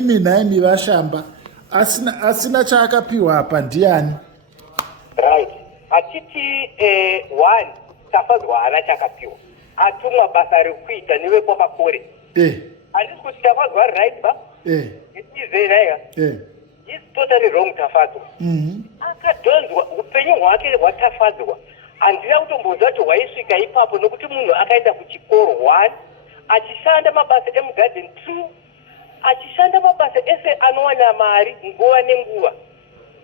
imimi naimi vashamba asina chaakapiwa apa ndiani? Right. Atiti one Tafadzwa haana chakapiwa. Atumwa basa rekuita nevekwaMakore. Handisi kuti Tafadzwa right ba? It is there. It's totally wrong Tafadzwa. Akadhonzwa upenyu hwake hwatafadzwa. Handina kutombonzwa kuti hwaisvika ipapo nokuti munhu akaenda kuchikoro 1 achishanda mabasa emugarden 2 achishanda mabasa ese anowana mari nguva nenguva.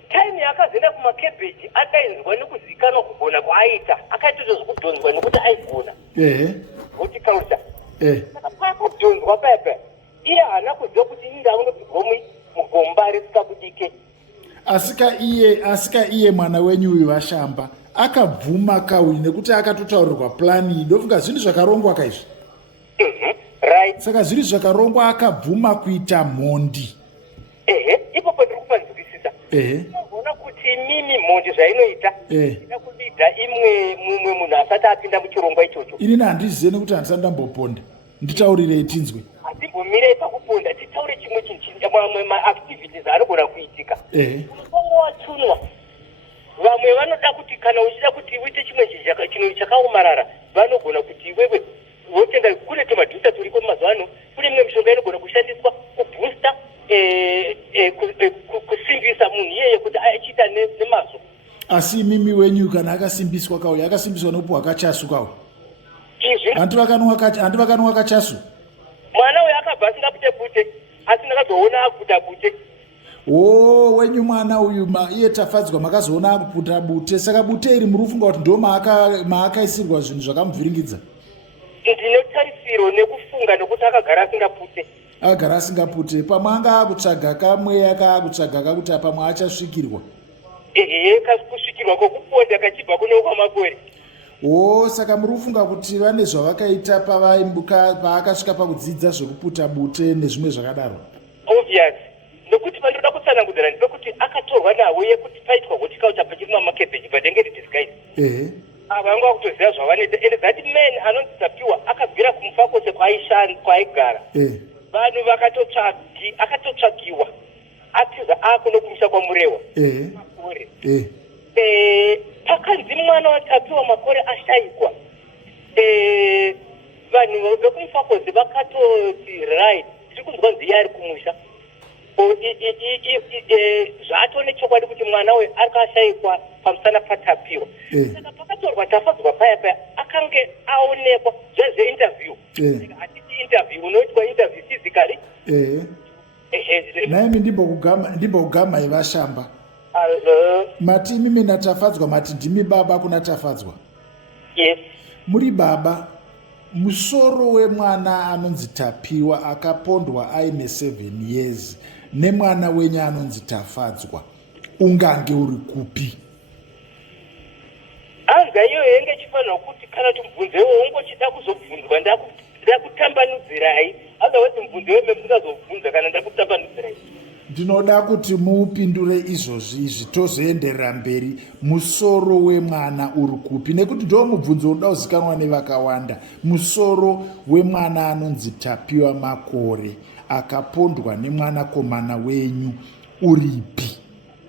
Time yakazoenda kumakebheji akainzwa nekuzikanwa kugona kwaaita akaitozvo zvokudhonzwa nekuti aigona horticulture. Saka pakudhonzwa papa iye haana kuziva kuti inda unopigwa mugomba risikabudike. Asika iye mwana wenyu uyu vashamba akabvuma kauri nekuti akatotaurirwa plani ndofunga zvinhu zvakarongwa kaizvi. Right. Saka zviri zvakarongwa akabvuma kuita mhondi. Ipopo ndiri kupanzwisisa. Unoona kuti mimi mhondi zvainoita ina kubidha mumwe munhu asati apinda muchirongwa ichocho. Inini handizive nekuti handisati ndamboponda. Nditaurirei tinzwe. Hatibvumirei pakuponda titaure chimwe chinhu mamwe maactivities anogona kuitika. Unofamba watunwa. Vamwe vanoda kuti kana uchida kuti uite chimwe chinhu chakaomarara vanogona kuti iwewe wotenga kune tumadhuta turiko mazuva ano kune imwe mishonga inogona kushandiswa kuboosta kusimbisa munhu iyeye kuti achiita nemazvo. Asi mimi wenyu kana akasimbiswa kauya akasimbiswa nokupuhwa kachasu kawo. Handi vakanwa kachasu. Mwana uyu akabva asingapute bute asi ndakazoona akuputa bute. Wenyu mwana uyu iye Tafadzwa makazoona akuputa bute. Saka bute iri murufunga kuti ndo maakaisirwa zvinhu zvakamuvhiringidza. Ndinotarisiro nekufunga nokuti akagara asingapute. Agara asingapute. Pamwe anga akutsvaga kamwe akakutsvaga kuti pamwe achasvikirwa. Kusvikirwa kwokuponda kachibva kune wekwaMakore. Saka murufunga kuti vane zvavakaita paakasvika pakudzidza zvekuputa bute nezvimwe zvakadaro. Obvious. Nokuti vandoda kutsanangudzira ndepekuti akatorwa nawo yekuti paitwa horticulture pachiri mamakebheji padenge redisguise. Ava vanga vakutoziva zvavanoita ende that man anonzi Tapiwa akabvira kumufa kwose kwaaigara. Vanhu akatotsvagiwa atiza nokumusha kwaMurehwa. Makore. Pakanzi mwana waTapiwa Makore ashayikwa. Vanhu vekumufa kwose vakatoti right tiri kunzwa nziya ari kumusha. Zvato nechokwadi kuti mwana uyu akashayikwa pamusana paTapiwa. Saka pakatorwa Tafadzwa paya akange aonekwa zvezveinterview. Hatiti interview unoitwa interview physically. Naimi ndimbogama ivashamba. Mati mimi naTafadzwa mati ndimi baba kuna Tafadzwa. Yes. Muri baba. Musoro wemwana anonzi Tapiwa akapondwa aine 7 years nemwana wenyu anonzi Tafadzwa ungange uri kupi? Anga iyo yenge chifanira kuti kana tumubvunzewo ungochida kuzobvunzwa ndakutambanudzirai otherwise mubvunzewo memungazobvunza kana ndakutambanudzirai. Ndinoda kuti muupindure izvozvi tozoenderera mberi. Musoro wemwana uri kupi? Nekuti ndo mubvunzo unoda kuzikanwa nevakawanda. Musoro wemwana anonzi Tapiwa Makore akapondwa nemwanakomana wenyu uripi?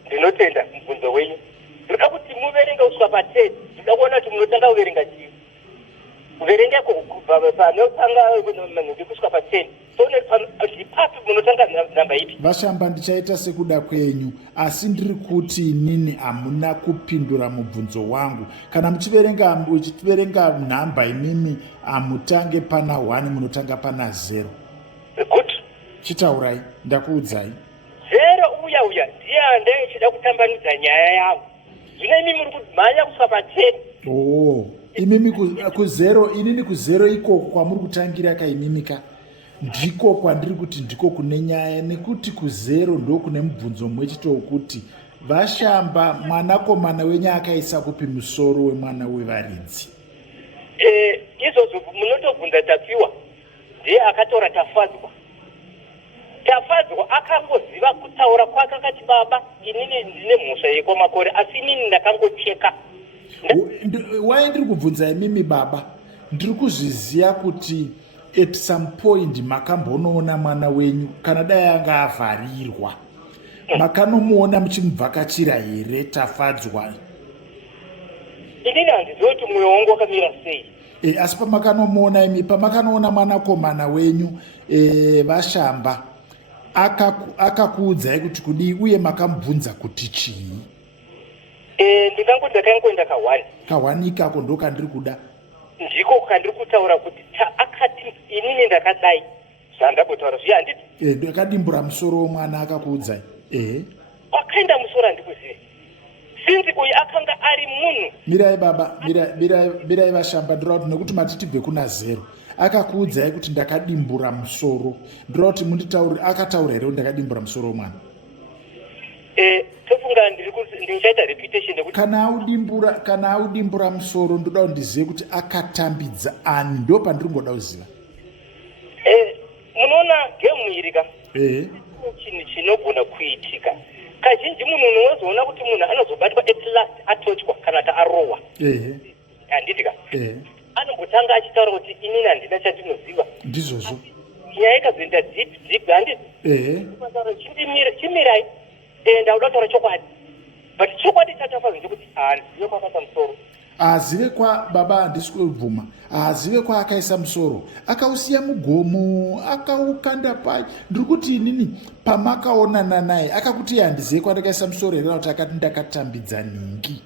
Ndinotenda mubvunzo wenyu. Ndoda kuti muverenge kusvika pa10. Ndoda kuona kuti munotanga kuverenga chii. Kuverenga kubva panotanga kusvika pa10. Vashamba ndichaita sekuda kwenyu asi ndiri kuti inini hamuna kupindura mubvunzo wangu. Kana muchiverenga nhamba imimi hamutange pana 1 munotanga pana 0. Good. Chitaurai ndakuudzai. 0 uya ndiye handenge chida kutambanudza nyaya yangu. Zvino imimi muri kumhanya kusvika pa10. Imimi ku0 inini ku0 iko kwamuri kutangira kaimimika. Ndiko kwandiri kuti ndiko kune nyaya nekuti ku0 ndo kune mubvunzo mumwe chete wokuti vashamba mwanakomana wenyu akaisa kupi musoro wemwana wevaridzi. Izvozvo munotobvunza Tapiwa ndiye akatora Tafadzwa. Tafadzwa akangoziva kutaura kwake akati baba inini ndine mhosva yekwaMakore asi inini ndakangocheka. Waye ndiri kubvunza imimi baba ndiri kuzviziva kuti at some point makambonoona mwana wenyu kana dai anga avharirwa makanomuona muchimuvhakachira here Tafadzwa? Inini handizivi kuti mwoyo wangu wakamira sei. Asi pamakanomuona imi, pamakanoona mwanakomana wenyu vaShamba akakuudzai kuti kudii uye makamubvunza kuti chii? Ndikangoti ndakangoenda kahwani ikako ndo kandiri kuda, ndiko kandiri kutaura kuti akati inini ndakadai zvandabotaura zviya handiti ndakadimbura musoro womwana akakuudzai. Wakaenda musoro handikuzivi sinzi uyu akanga ari munhu. Mirai baba, mirai vaShamba, ndinoda kuti nekuti mati tibve kuna 0 akakuudzai kuti ndakadimbura musoro, ndinoda kuti munditaurire akataura here kuti ndakadimbura musoro womwana? Tofunga ndichaita repetition nekuti kana audimbura musoro ndoda kuti ndizive kuti akatambidza ani, ndo pandiri ngoda kuziva. Munoona gemu iri ka chinhu chinogona kuitika kazhinji. Munhu unozoona kuti munhu anozobatwa at last atotywa kana kuti arohwa handiti ka anombotanga achitaura kuti inini handina chandinoziva ndizvozvo. nyaya ikazoenda deep handiti chimirai ndauda kutaura chokwadi, but chokwadi chatafadzwa ndekuti handizive kwakaisa musoro. Azive kwa baba, handisi kubvuma. Azive kwa akaisa musoro, akausiya mugomo, akaukanda pai. Ndiri kuti inini pamakaonana naye akakuti handizive kwandakaisa musoro here kuti akati ndakatambidza ningi.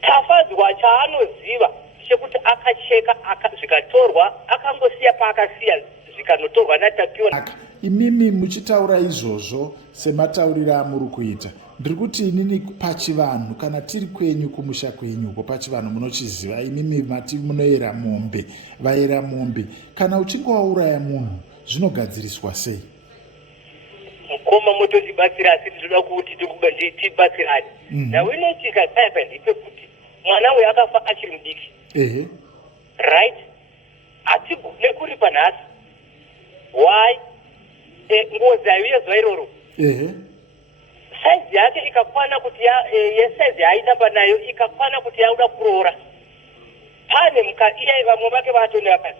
Tafadzwa chaanoziva chekuti akacheka zvikatorwa akangosiya paakasiya zvikanotorwa naTapiwa. Imimi muchitaura izvozvo sematauriro amuri kuita, ndiri kuti inini pachivanhu kana tiri kwenyu kumusha kwenyu uko pachivanhu munochiziva imimi mati munoyera mombe, vayera mombe. Kana uchinge wauraya munhu zvinogadziriswa sei? Mukoma mototibatsira asi tinoda kuti tibatsirane. Nawinoitika saipa ndipe kuti mwana uyu akafa achiri mudiki. Right? Atigone kuri panhasi. Why? Ngozi ayo yezuva iroro saizi yake ikakwana kuti yesaizi yaaitamba nayo ikakwana kuti yauda kuroora pane vamwe vake vatoni vakati